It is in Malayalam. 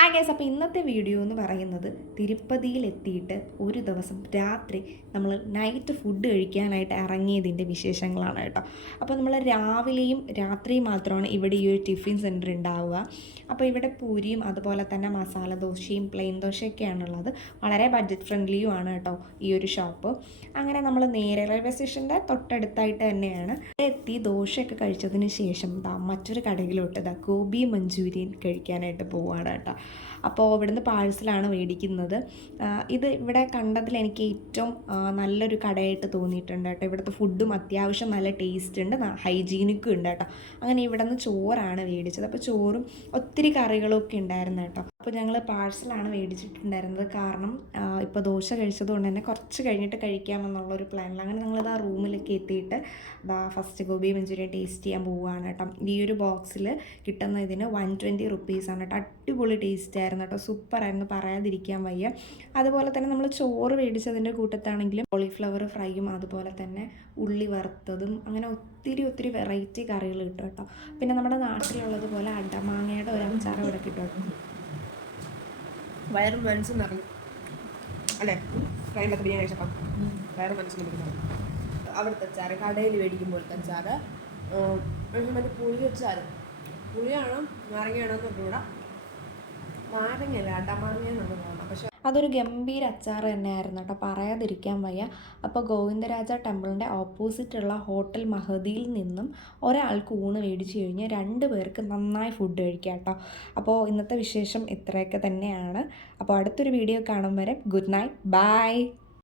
ഹായ് ഗൈസ്, അപ്പോൾ ഇന്നത്തെ വീഡിയോ എന്ന് പറയുന്നത് തിരുപ്പതിയിലെത്തിയിട്ട് ഒരു ദിവസം രാത്രി നമ്മൾ നൈറ്റ് ഫുഡ് കഴിക്കാനായിട്ട് ഇറങ്ങിയതിൻ്റെ വിശേഷങ്ങളാണ് കേട്ടോ. അപ്പോൾ നമ്മൾ രാവിലെയും രാത്രിയും മാത്രമാണ് ഇവിടെ ഈ ഒരു ടിഫിൻ സെൻറ്റർ ഉണ്ടാവുക. അപ്പോൾ ഇവിടെ പൂരിയും അതുപോലെ തന്നെ മസാല ദോശയും പ്ലെയിൻ ദോശയൊക്കെയാണുള്ളത്. വളരെ ബഡ്ജറ്റ് ഫ്രണ്ട്ലിയും ആണ് കേട്ടോ ഈ ഒരു ഷോപ്പ്. അങ്ങനെ നമ്മൾ നേരെ റെയിൽവേ സ്റ്റേഷൻ്റെ തൊട്ടടുത്തായിട്ട് തന്നെയാണ് എത്തി. ദോശയൊക്കെ കഴിച്ചതിന് ശേഷം മറ്റൊരു കടയിലോട്ട് ഗോബി മഞ്ചൂരിയൻ കഴിക്കാനായിട്ട് പോവുകയാണ് കേട്ടോ. അപ്പോൾ ഇവിടുന്ന് പാഴ്സലാണ് മേടിക്കുന്നത്. ഇത് ഇവിടെ കണ്ടതിൽ എനിക്ക് ഏറ്റവും നല്ലൊരു കടയായിട്ട് തോന്നിയിട്ടുണ്ട് കേട്ടോ. ഇവിടുത്തെ ഫുഡും അത്യാവശ്യം നല്ല ടേസ്റ്റ് ഉണ്ട്, ഹൈജീനിക്കും ഉണ്ട് കേട്ടോ. അങ്ങനെ ഇവിടെ നിന്ന് ചോറാണ് മേടിച്ചത്. അപ്പോൾ ചോറും ഒത്തിരി കറികളൊക്കെ ഉണ്ടായിരുന്നു കേട്ടോ. അപ്പോൾ ഞങ്ങൾ പാഴ്സലാണ് മേടിച്ചിട്ടുണ്ടായിരുന്നത്. കാരണം ഇപ്പോൾ ദോശ കഴിച്ചതുകൊണ്ട് തന്നെ കുറച്ച് കഴിഞ്ഞിട്ട് കഴിക്കാമെന്നുള്ളൊരു പ്ലാനിൽ അങ്ങനെ ഞങ്ങളിത് ആ റൂമിലൊക്കെ എത്തിയിട്ട് ഫസ്റ്റ് ഗോബി മഞ്ചൂരിയൻ ടേസ്റ്റ് ചെയ്യാൻ പോവുകയാണ് കേട്ടോ. ഈ ഒരു ബോക്സിൽ കിട്ടുന്ന ഇതിന് 120 റുപ്പീസാണ് കേട്ടോ. അടിപൊളി ടേസ്റ്റ് ആയിരുന്നു കേട്ടോ, സൂപ്പറായിരുന്നു, പറയാതിരിക്കാൻ വയ്യ. അതുപോലെ തന്നെ നമ്മൾ ചോറ് മേടിച്ചതിൻ്റെ കൂട്ടത്താണെങ്കിലും കോളിഫ്ലവർ ഫ്രൈയും അതുപോലെ തന്നെ ഉള്ളി വറുത്തതും അങ്ങനെ ഒത്തിരി വെറൈറ്റി കറികൾ കിട്ടും കേട്ടോ. പിന്നെ നമ്മുടെ നാട്ടിലുള്ളതുപോലെ അടമാങ്ങയുടെ ഒരു അച്ചാറ് ഇവിടെ കിട്ടും കേട്ടോ. വയറും മനസ്സും നിറഞ്ഞു അല്ലേ? ട്രെയിനിലൊക്കെ ബിരിയാണി കഴിച്ചപ്പം വയറും മനസ്സും നിറഞ്ഞു. അവിടുത്തെ അച്ചാറ് കടയിൽ മേടിക്കുമ്പോഴത്തെ അച്ചാറ് മറ്റേ പുളി അച്ചാറ്, പുളിയാണോ നാരങ്ങയാണോ എന്ന് പറഞ്ഞുകൂടാ. നാരങ്ങയല്ല, അടമാങ്ങയെന്നാണ് തോന്നുന്നത്. പക്ഷെ അതൊരു ഗംഭീര അച്ചാർ തന്നെയായിരുന്നു കേട്ടോ, പറയാതിരിക്കാൻ വയ്യ. അപ്പോൾ ഗോവിന്ദരാജ ടെമ്പിളിൻ്റെ ഓപ്പോസിറ്റുള്ള ഹോട്ടൽ മഹദിയിൽ നിന്നും ഒരാൾക്ക് ഊണ് മേടിച്ച് കഴിഞ്ഞാൽ 2 പേർക്ക് നന്നായി ഫുഡ് കഴിക്കാം കേട്ടോ. അപ്പോൾ ഇന്നത്തെ വിശേഷം ഇത്രയൊക്കെ തന്നെയാണ്. അപ്പോൾ അടുത്തൊരു വീഡിയോ കാണും വരെ ഗുഡ് നൈറ്റ്, ബൈ.